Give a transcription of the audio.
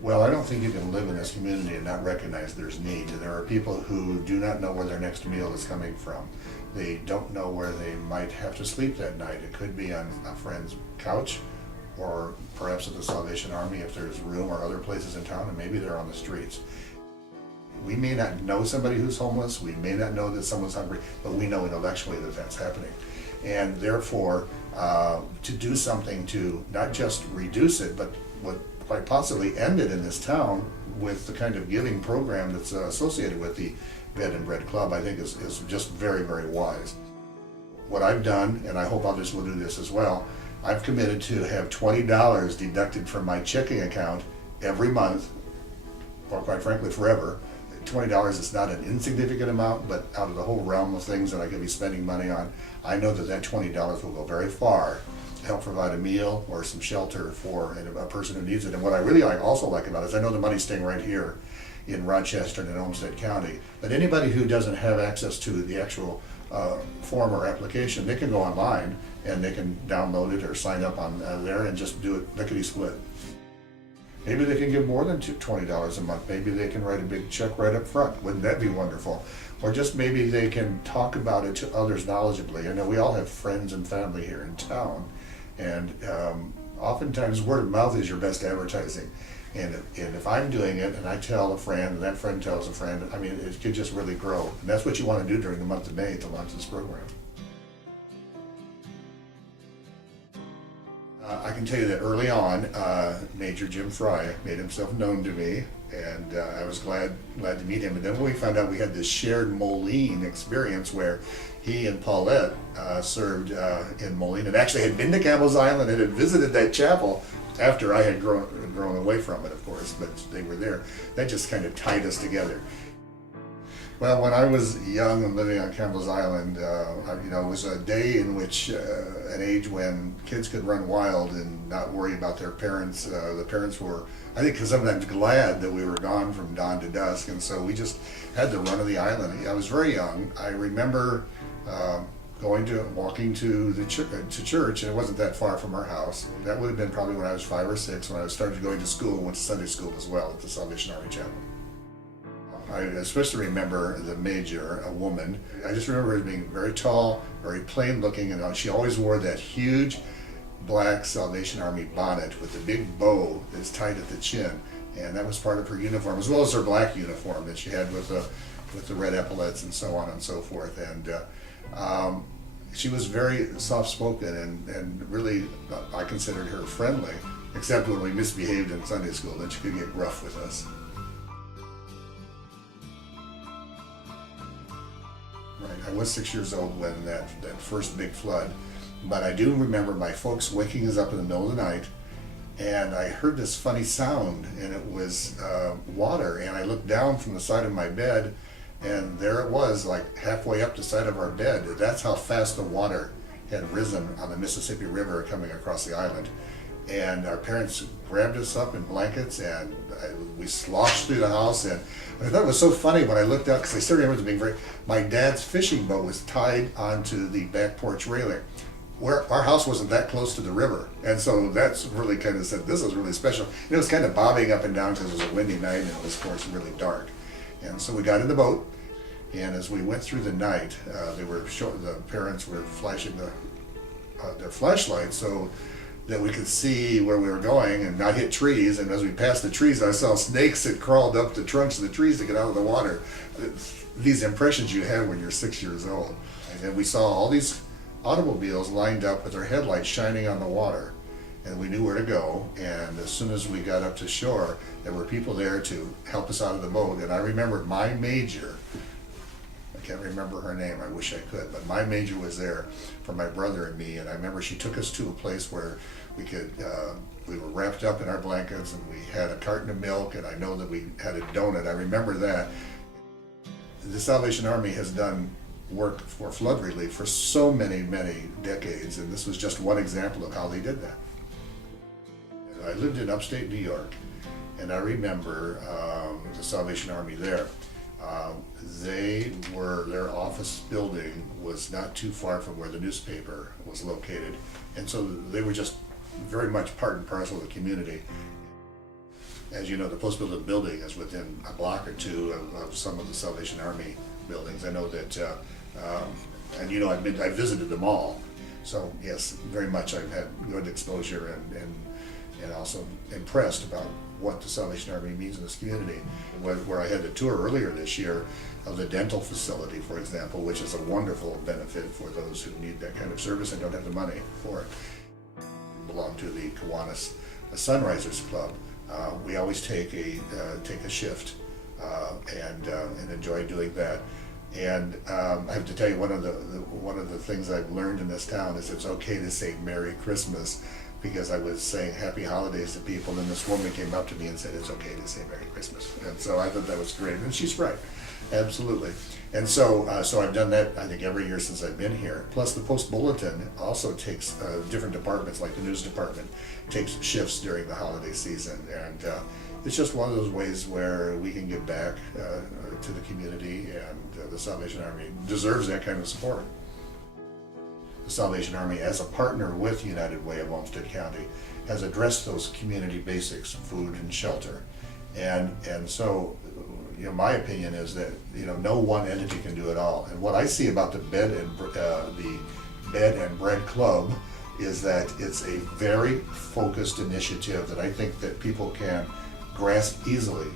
Well, I don't think you can live in this community and not recognize there's need. There are people who do not know where their next meal is coming from. They don't know where they might have to sleep that night. It could be on a friend's couch, or perhaps at the Salvation Army if there's room, or other places in town, and maybe they're on the streets. We may not know somebody who's homeless, we may not know that someone's hungry, but we know intellectually that that's happening. And therefore, to do something to not just reduce it, but what quite possibly end it in this town with the kind of giving program that's associated with the Bed and Bread Club, I think is just very, very wise. What I've done, and I hope others will do this as well, I've committed to have $20 deducted from my checking account every month, or quite frankly forever. $20 is not an insignificant amount, but out of the whole realm of things that I could be spending money on, I know that that $20 will go very far to help provide a meal or some shelter for a person who needs it. And what I really also like about it is I know the money's staying right here in Rochester and in Olmsted County, but anybody who doesn't have access to the actual form or application, they can go online and they can download it or sign up on there and just do it lickety-split. Maybe they can give more than $20 a month. Maybe they can write a big check right up front. Wouldn't that be wonderful? Or just maybe they can talk about it to others knowledgeably. I know we all have friends and family here in town, and oftentimes word of mouth is your best advertising. And if I'm doing it and I tell a friend and that friend tells a friend, I mean, it could just really grow. And that's what you want to do during the month of May to launch this program. I can tell you that early on, Major Jim Fry made himself known to me, and I was glad to meet him. And then when we found out we had this shared Moline experience where he and Paulette served in Moline, and actually had been to Campbell's Island and had visited that chapel after I had grown away from it, of course, but they were there. That just kind of tied us together. Well, when I was young and living on Campbell's Island, it was a day in which, an age when kids could run wild and not worry about their parents. The parents were, I think, sometimes glad that we were gone from dawn to dusk, and so we just had the run of the island. I was very young. I remember walking to church, and it wasn't that far from our house. That would have been probably when I was 5 or 6, when I started going to school, went to Sunday school as well at the Salvation Army Chapel. I especially remember the major, a woman. I just remember her being very tall, very plain looking, and she always wore that huge black Salvation Army bonnet with the big bow that's tied at the chin. And that was part of her uniform, as well as her black uniform that she had with the red epaulets and so on and so forth. And she was very soft-spoken and really, I considered her friendly, except when we misbehaved in Sunday school, then she could get rough with us. I was 6 years old when that first big flood, but I do remember my folks waking us up in the middle of the night, and I heard this funny sound, and it was water, and I looked down from the side of my bed, and there it was, like halfway up the side of our bed. That's how fast the water had risen on the Mississippi River coming across the island. And our parents grabbed us up in blankets, and we sloshed through the house. And I thought it was so funny when I looked out, because I still remember it being my dad's fishing boat was tied onto the back porch railing. Where our house wasn't that close to the river, and so that's really kind of said, this is really special. And it was kind of bobbing up and down because it was a windy night, and it was, of course, really dark. And so we got in the boat, and as we went through the night, the parents were flashing their flashlights so that we could see where we were going and not hit trees. And as we passed the trees, I saw snakes that crawled up the trunks of the trees to get out of the water. These impressions you have when you're 6 years old. And we saw all these automobiles lined up with their headlights shining on the water. And we knew where to go. And as soon as we got up to shore, there were people there to help us out of the boat. And I remember my major, I can't remember her name, I wish I could, but my major was there for my brother and me, and I remember she took us to a place where we were wrapped up in our blankets, and we had a carton of milk, and I know that we had a donut. I remember that. The Salvation Army has done work for flood relief for so many, many decades, and this was just one example of how they did that. I lived in upstate New York, and I remember the Salvation Army there. Their office building was not too far from where the newspaper was located, and so they were just very much part and parcel of the community. As you know, the Post-Bulletin building is within a block or two of some of the Salvation Army buildings. I know that, and you know, I visited them all. So yes, very much I've had good exposure and also impressed about what the Salvation Army means in this community. Where I had a tour earlier this year of the dental facility, for example, which is a wonderful benefit for those who need that kind of service and don't have the money for it. I belong to the Kiwanis Sunrisers Club. We always take a shift and enjoy doing that. And I have to tell you, one of the things I've learned in this town is it's okay to say Merry Christmas, because I was saying Happy Holidays to people, and this woman came up to me and said it's okay to say Merry Christmas. And so I thought that was great, and she's right, absolutely. And so I've done that, I think, every year since I've been here. Plus the Post-Bulletin also takes different departments, like the news department takes shifts during the holiday season, and it's just one of those ways where we can give back to the community, and the Salvation Army deserves that kind of support. The Salvation Army, as a partner with United Way of Olmsted County, has addressed those community basics, food and shelter. And so, you know, my opinion is that, you know, no one entity can do it all. And what I see about the Bed and Bread Club is that it's a very focused initiative that I think that people can grasp easily.